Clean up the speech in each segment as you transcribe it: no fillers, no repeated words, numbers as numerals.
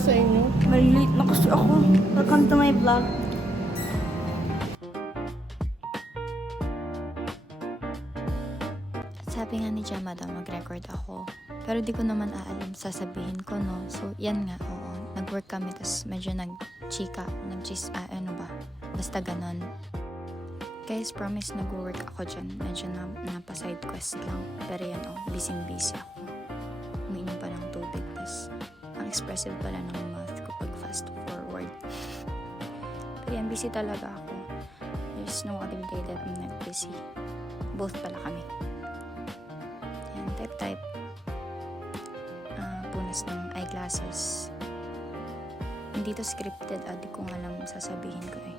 sa inyo? Malilate na kasi ako. Welcome to my vlog. Sabi nga ni Gemma daw mag-record ako. Pero di ko naman aalam sasabihin ko, no? So, yan nga, oo. Nag-work kami, tapos medyo nag-chika, ano ba? Basta ganon. Guys, promise nag-work ako dyan. Medyo napa-side quest lang. Pero yan, busy-busy ako. Umiinom pa ng tubig, tapos ang expressive pala ng mouth ko pag fast forward. Pero yan, busy talaga ako. There's no other day that I'm not busy. Both pala kami. Yan, type. Punas ng eyeglasses. Hindi to scripted, di ko alam sasabihin ko eh.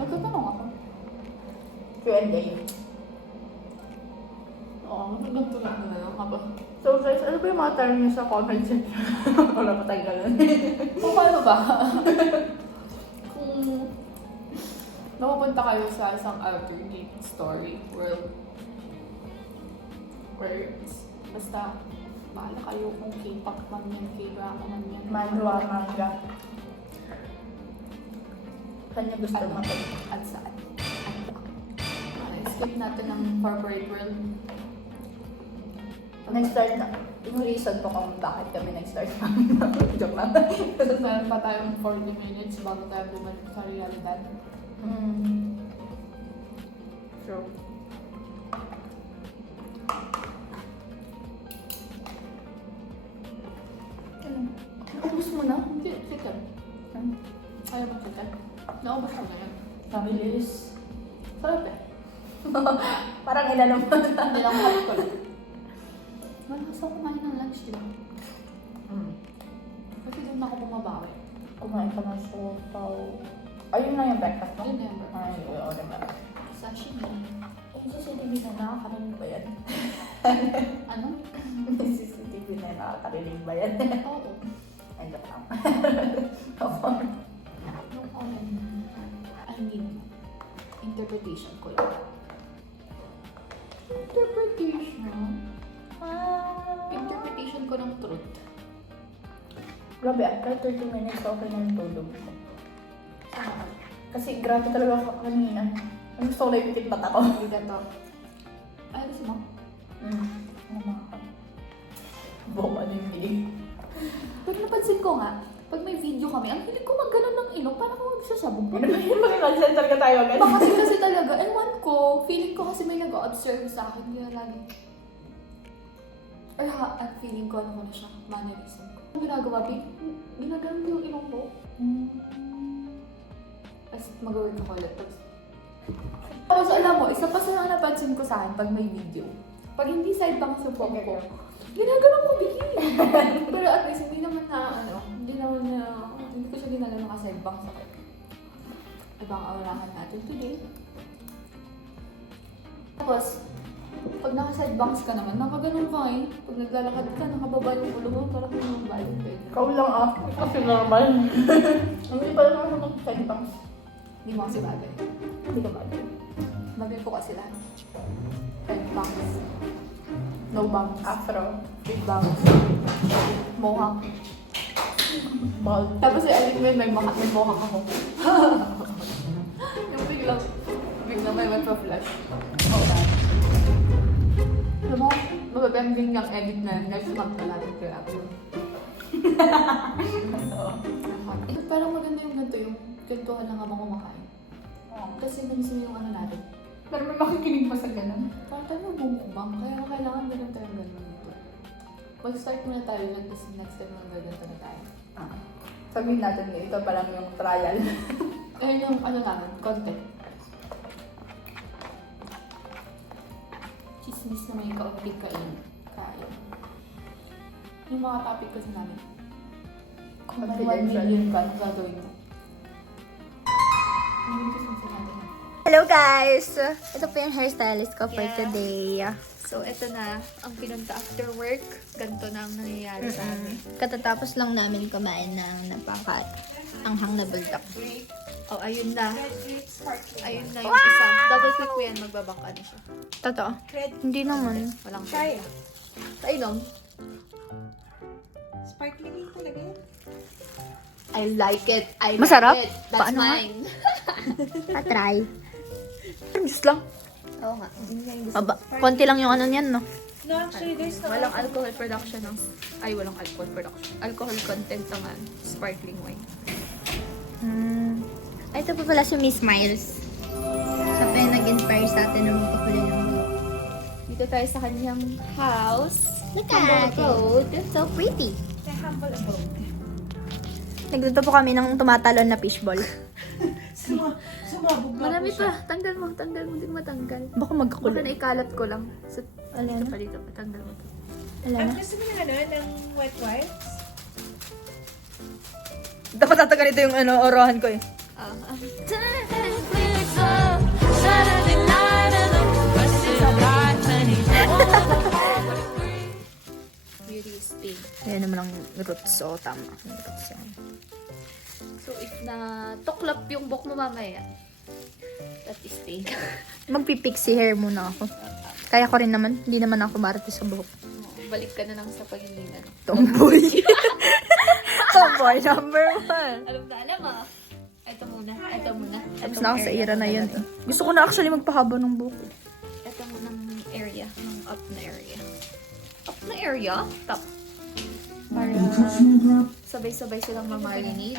Magtatanong ako. Q&A. Oo, ganito na lang ako. So guys, ano ba yung mga tanong niyo sa comment section? Wala pa tayong ganun. Kung paano ba? Kung napupunta kayo sa isang alternate story world where basta bahala kayo kung K-pop man yan, K-drama man yan. Manhwa, manga. Kanya gusto Ano? matag. At saan? Skip natin ng corporate world. Nag-start na. Yung reason ko kung bakit kami nag-start na. Joke lang. Kasi meron pa tayong 40 minutes bago tayo bumalik sa realidad. True. Naubos mo na? Hindi, chicken. Ayaw mo chicken? Naubos ko na yan. Mabilis. Sarap eh. Parang inalam mo na. Hindi lang hot ko lang. Malakas ako kumain ng lunch, di ba? Kasi doon ako bumabawi. Kumain ka ng sopaw. Ayun na yung breakfast mo? Yun na yung breakfast. Ay, oo naman. Sashimi. Yung CCTV na nakakarinig ba yan? Ano? Yung CCTV na nakakarinig ba yan? Oo. Ay, joke lang. Yung I mean, interpretation ko lang. Interpretation? Interpretation ko ng truth. Grabe, kahit 30 minutes okay na yung tulog ko. Kasi grabe talaga ako kanina. Ang gusto ko na yung tipat ako. Hindi na to. Ay, gusto mo? Ano mga ka? Buka na yung bilig. Pero napansin ko nga, pag may video kami, ang hilig ko mag-ganon ng ilong, parang ako magsasabog. Ano ba yun? Mag-censor ka tayo agad. Baka kasi talaga, ewan ko, feeling ko kasi may nag-observe sa akin, kaya lagi. Or at feeling ko, ano ko na siya, mannerism ko. Ang ginagawa, ginaganon ko yung ilong ko. Tapos mag-work ako ulit. Tapos alam mo, isa pa sa napansin ko sa akin pag may video. Pag hindi side bang support ko, ginaganon ko bigay. Pero at least, hindi naman na, hindi ko siya ginaganon na side bang sa ibang aurahan natin today. Tapos, pag naka-side bangs ka naman, nakaganon ka eh. Pag naglalakad ka, nakababa yung ulo mo, parang yung balik ka eh. Ikaw lang kasi normal. Hindi pa lang ako nag-side bangs. Hindi mo kasi bagay. Hindi ka bagay. Bagay ko kasi lahat. Side bangs. No bangs. Afro. Big bangs. Mohawk. Bald. Tapos si Alin may mohawk ako. Yung biglang may flash. Okay. Alam mo, mababending yung edit na yun. Next month na natin kaya ako. Parang maganda yung ganito, yung kwentuhan lang habang kumakain. Kasi namin yung ano natin. Pero may makikinig pa sa ganun. Parang tayo bumukbang, kaya kailangan ganun tayo ganun dito. Mag-start muna tayo dyan, kasi next time mag-ganito na tayo. Sabihin natin, ito pa lang yung trial. Ayun yung ano namin, content. Chismis na may kaunting kain. Yung mga topic kasi namin. Kung may 1 million ka, anong gagawin mo? Hello guys! Ito po yung hairstylist ko for today. So, ito na ang pinunta after work. Ganito na ang nangyayari sa amin. Katatapos lang namin kumain ng anghang na buldak. Oh, ayun na. Ayun na yung isa. Double click mo yan, magbabangka na siya. Totoo? Hindi naman. Walang try. Painom. Sparkling yung talaga yan. I like it. I Masarap? like it. That's Paano nga? mine. Try. Just lang. Oo nga. Yun nga yung gusto. Konti lang yung ano niyan, no? No, actually, there's no Walang alcohol production ng... Ay, walang alcohol production. Alcohol content ng sparkling wine. Ay, ito pa pala si Miss Miles. Siya pa yung nag-inspire sa atin na magpakulay ng buhok. Dito tayo sa kanyang house. Look Humboldt at Road. it. So pretty. Kaya humble abode. Nagluto po kami ng tumatalon na fishball. Sumabog na Marami po siya. pa. Tanggal mo. Tanggal mo. Hindi matanggal. Baka Baka magkakulay. naikalat ko lang. So, Ano dito yan? pa dito. Tanggal mo to. Alam Ang na. gusto mo ng ng wet wipes? Dapat ata ganito yung orahan ko eh. Beauty is pain. Ayan naman ang roots. So, tama. Yung roots yan. So, if na tuklap yung buhok mo mamaya, that is pain. Magpipixie hair muna ako. Kaya ko rin naman. Hindi naman ako marati sa buhok. Balik ka na lang sa pagiging ano. Tomboy. Tomboy number 1. Alam na, alam ah. Ito muna. Ito muna. Tapos Itong na ako sa area era na yun to. eh. Gusto ko na actually magpahaba ng buhok. Ito muna ng area. Ng up na area. Up na area? Top. Para sabay-sabay silang mamarinate.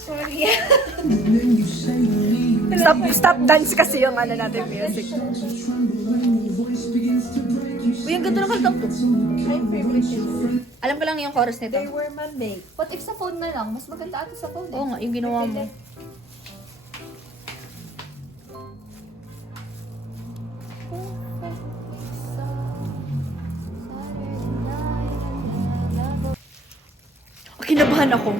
Sorry. Stop dance kasi yung ano natin music. Uy, ang ganda ng kantang to. My favorite is Alam ko lang yung chorus nito. they were man-made. What if sa phone na lang? Mas maganda ito sa phone eh. Oo nga, yung ginawa mo. Kinabahan ako.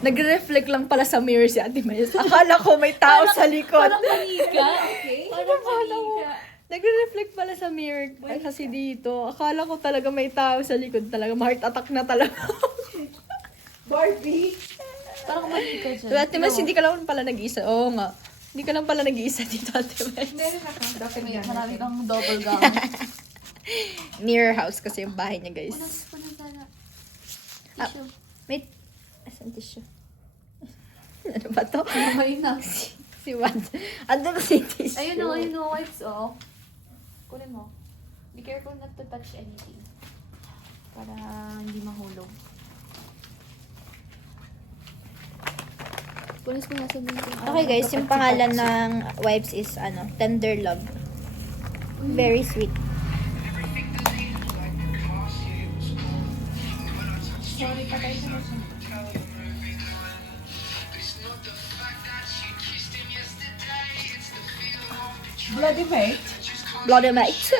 Nagre-reflect lang pala sa mirror si Ate Miles. Akala ko may tao sa likod. Parang manika, okay? Parang manika. Nagre-reflect pala sa mirror. Ay, kasi dito. Akala ko talaga may tao sa likod. Talaga, heart attack na talaga. Barbie! Parang manika dyan. So, Ate Miles, hindi ka lang pala nag-iisa. Oo nga. Hindi ka lang pala nag-iisa dito, Ate Miles. Meron ako. Dati may marami kang double gown. Mirror house kasi yung bahay niya, guys. Punas sana. Ah. Tissue. Wait. Asan tissue? Ano ba to? May na. Si Wad. Ano ba si tissue? Ayun o, ayun o, wipes o. Kunin mo. Be careful not to touch anything. Para hindi mahulog. Punis mo nasa dito. Okay guys, yung pangalan ng wipes is Tender Love. Very sweet. Sorry, patay na siya. Bloody mate. Bloody mate.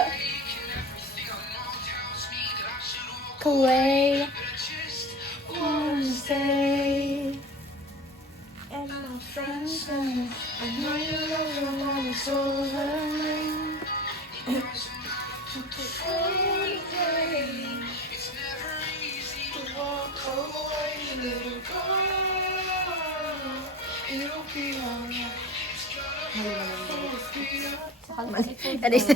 Away. Stay. And my friends say, I know you love your mom, it's over. It's never easy to walk away, little girl. It'll be alright. Aris.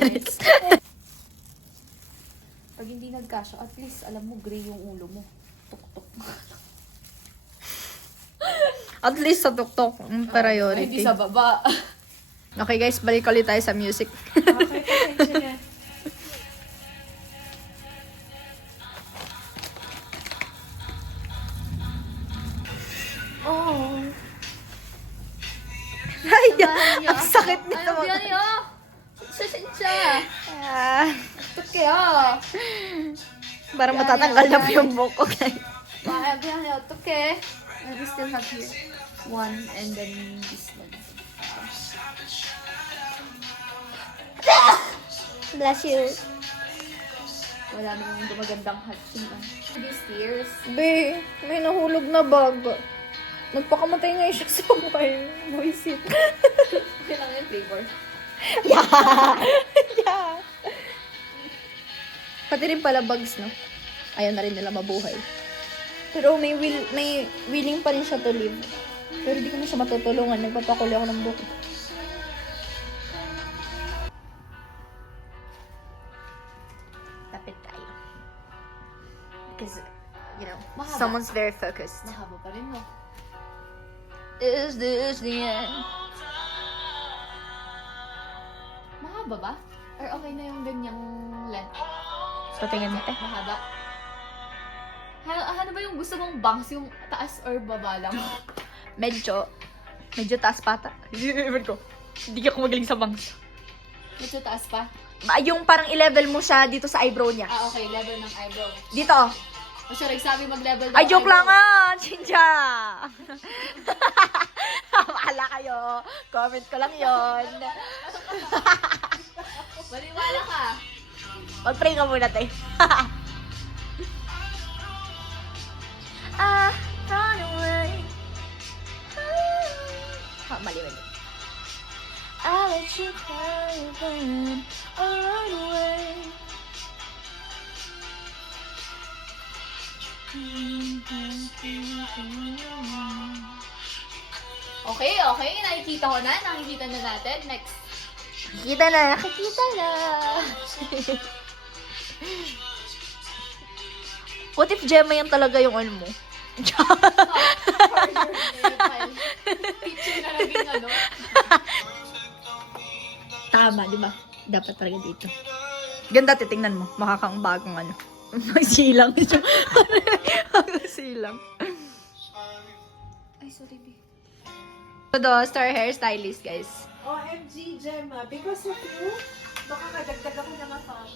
Pag hindi nagkasya, at least alam mo, gray yung ulo mo. Tuk-tuk. At least sa tuktok, priority. Hindi sa baba. Okay guys, balik ulit tayo sa music. Okay, pasensya na. Oh. Ay, ang sakit nito. Ano yan yun? Sasensya. Ah, Tuk kaya. para matatanggal na po yung buhok ko guys. Ay, yan yun. Tuk eh. And we still have here. One and then this one. Bless you. Wala namang gumagandang hatching. These tears. Be, may nahulog na bag. Nagpakamatay nga yung siya sa wire. Moisit. Okay lang yung flavor. Yeah. Pati rin pala bugs, no? Ayaw na rin nila mabuhay. Pero may willing pa rin siya to live. Pero di ko na siya matutulungan. Nagpapakuli ako ng buko. Tapit tayo. Because, you know, Mahaba. someone's very focused. Mahaba pa rin, no? Is this the end? Mahaba ba? Or okay na yung ganyang length? Patingin mo, te. Mahaba? Ano ba yung gusto mong bangs? Yung taas or baba lang? Medyo taas pata. Ewan ko. Hindi ako magaling sa bangs. Medyo taas pa? Yung parang i-level mo siya dito sa eyebrow niya. Ah, okay. Level ng eyebrow. Dito. O siya, nagsabi mag-level ng Ay, joke lang eyebrow. ah! Chinja! Maala kayo. Comment ko lang yon. Maniwala ka. Mag-pray ka muna, te. Run away. Mali. I'll let you cry again. I'll run away. Okay. Nakikita ko na. Nakikita na natin. Next. Nakikita na. What if Gemma yan talaga yung ano mo? Picture na naging ano. Tama, di ba? Dapat talaga dito. Ganda, titingnan mo. Makakang bagong ano. Magsilang. Magsilang. Ay, sorry, B. So, star hairstylist, guys. OMG, Gemma. Because of you, baka kadagdag ako ng fan.